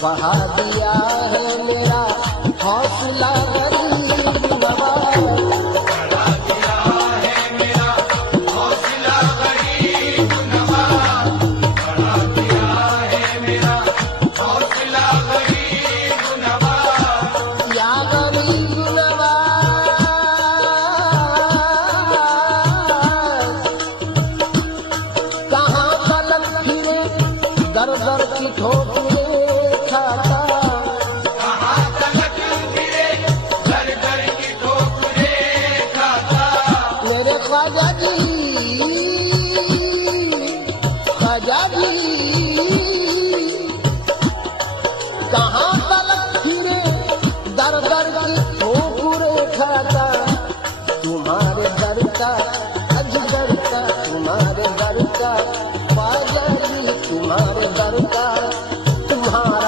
बढ़ा दिया है मेरा हौसला गरीब नवाज। बढ़ा दिया है मेरा हौसला गरीब नवाज। बढ़ा दिया है मेरा हौसला गरीब नवाज। या गरीब नवाज कहाँ तलक फिरे दर दर की ठोकरें खाता। कहाँ तलक फिरे दर दर की ठोकरें खाता। मेरे ख्वाजा जी कहाँ तलक फिरे दर दर की ठोकरें खाता। तुम्हारे दर का अजगर का तुम्हारे दर का ख्वाजा जी तुम्हारे दर का तुम्हारा